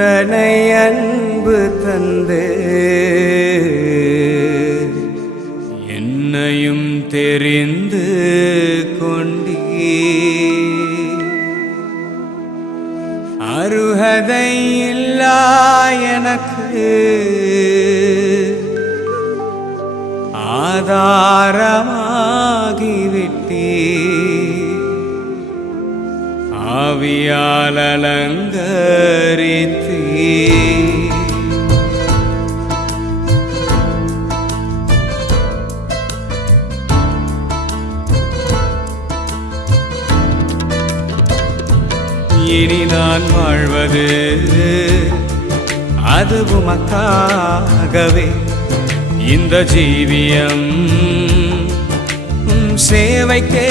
இத்தனை அன்பு தந்து என்னையும் தெரிந்து கொண்டீ அருகதை இல்லா எனக்கு ஆதாரமாகிவிட்டீ ஆவியால் அலங்கரித்தீ இனி நான் வாழ்வது அது உமக்காகவே இந்த ஜீவியம் சேவைக்கே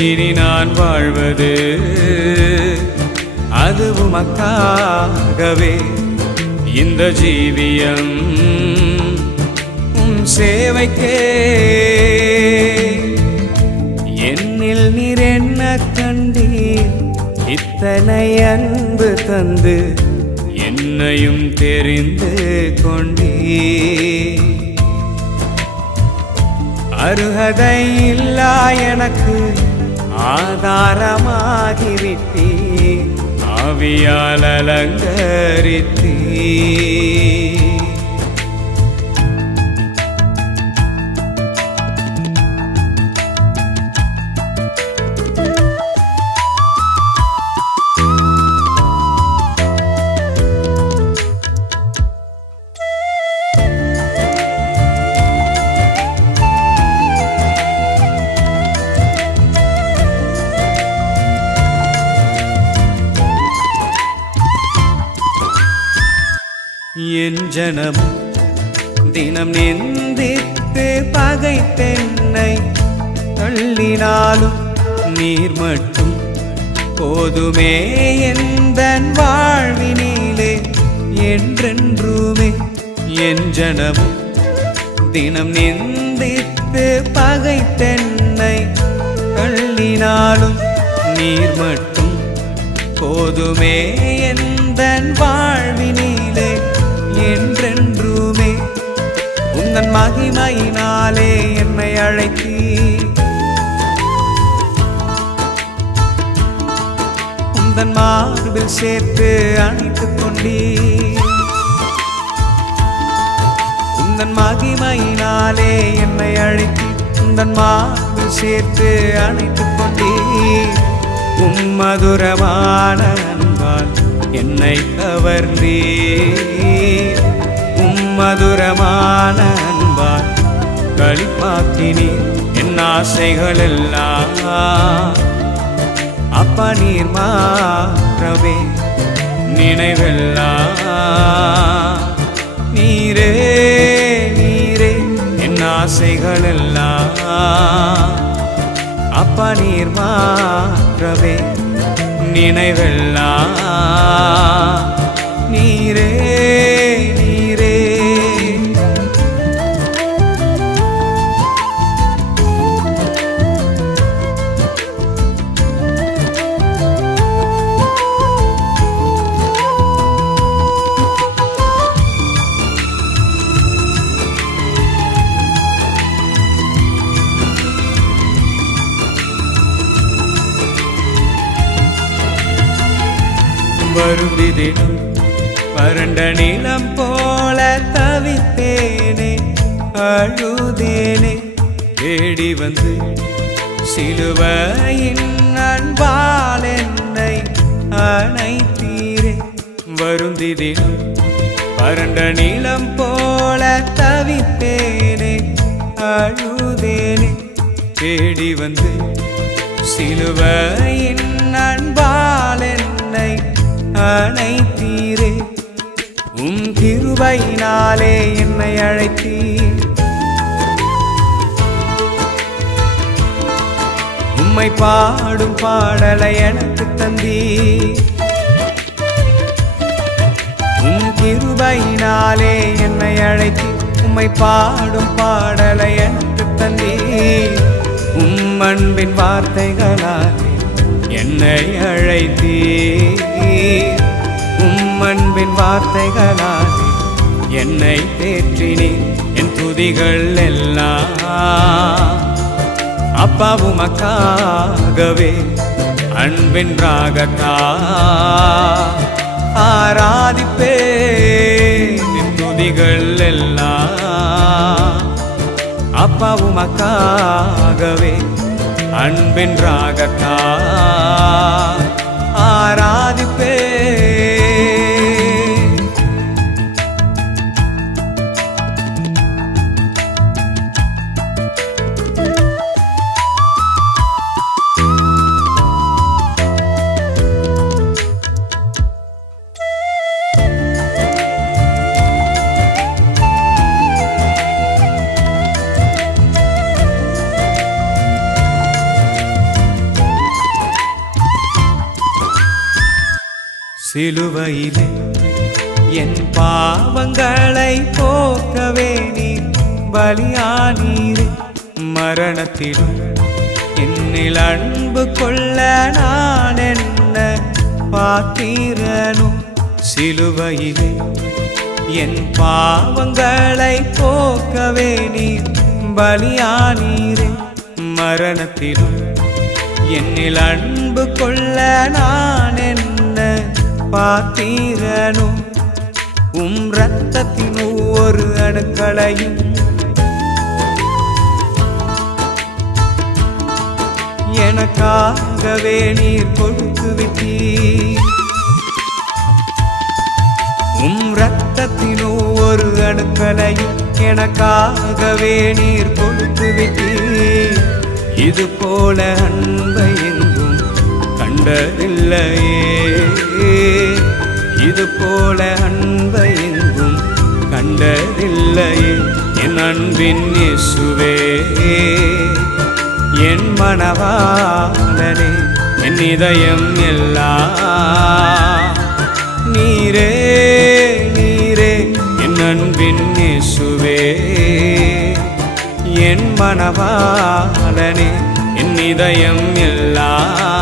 இனி நான் வாழ்வது அது உமக்காகவே இந்த ஜீவியம் சேவைக்கே என்னில் நீர் என்ன கண்டீர் இத்தனை அன்பு தந்து என்னையும் தெரிந்து கொண்டீர் அருகதை இல்லா எனக்கு ஆதாரமாகிவிட்டீ ஆவியால் அலங்கரித்தீ என் ஜனம் தினம் நிந்தித்து பகைத்தென்னை தள்ளினாலும் நீர் மட்டும் போதுமே எந்தன் வாழ்வினிலே என்றென்றுமே என் ஜனமும் தினம் நிந்தித்து பகைத்தென்னை தள்ளினாலும் நீர் மட்டும் போதுமே எந்தன் வாழ்வினிலே என்றென்றுமே உந்தன் மகிமையினாலே என்னை அழைத்தீ உந்தன் மார்பில் சேர்த்து அணைத்துக் கொண்டீ உந்தன் மகிமையினாலே என்னை அழைத்தீ உந்தன் மார்பில் சேர்த்து அணைத்துக் கொண்டீ மதுரமான அன்பால் என்னை கவர்ந்தீர் மதுரமான அன்பால் களிப்பாக்கினீர் என் ஆசைகள் எல்லாம் அப்பா நீர் மாற்றவே நினைவெல்லாம் நீரே நீரே என் ஆசைகள் எல்லாம் அப்பா நீர் மாற்றவே நினைவெல்லாம் நீரே நீரே வருந்திதினும் வறண்ட நிலம் போல தவித்தேனே அழுதேனே தேடி வந்து சிலுவையின் அன்பால் என்னை அணைத்தீரே வருந்திதினும் வறண்ட நிலம் போல தவித்தேனே அழுதேனே தேடி வந்து சிலுவையின் அன்பால் என்னை அணைத்தீரே கிருபையினாலே என்னை அழைத்தீர் உம்மை பாடும் பாடலை எனக்கு தந்தீர் கிருபையினாலே என்னை அழைத்தீர் உம்மை பாடும் பாடலை எனக்கு தந்தீர் அன்பின் வார்த்தைகளால் என்னை அழைத்தீர் அன்பின் வார்த்தைகளால் என்னை தேற்றினீர். என் துதிகள் எல்லாம் அப்பா உமக்காகவே அன்பின் ராகத்தா ஆராதிப்பேன். என் துதிகள் எல்லாம் அப்பா உமக்காகவே அன்பின் ராகத்தா ஆராதிப்பேன். சிலுவையிலே என் பாவங்களை போக்கவே நீர் பலியானீரே. மரணத்திலும் என்னில் அன்பு கொள்ள நான் என்ன பாத்திரனோ. சிலுவையிலே என் பாவங்களை போக்கவே நீர் பலியானீரே. மரணத்திலும் என்னில் அன்பு கொள்ள நான் என்ன பாத்திரனோ. இரத்தத்தின் ஒவ்வொரு அணுக்களையும் எனக்காகவே நீர் கொடுத்து விட்டீர். இரத்தத்தின் ஒவ்வொரு அணுக்களையும் எனக்காகவே நீர் கொடுத்து விட்டீர். இது போல அன்பை எங்கும் கண்டதில்லையே. இது போல அன்பை எங்கும் கண்டதில்லையே. என் அன்பின் இயேசுவே, என் மனவாளனே, என் இதயம் எல்லாம் நீரே நீரே. என் அன்பின் இயேசுவே, என் மனவாளனே, என் இதயம் எல்லாம்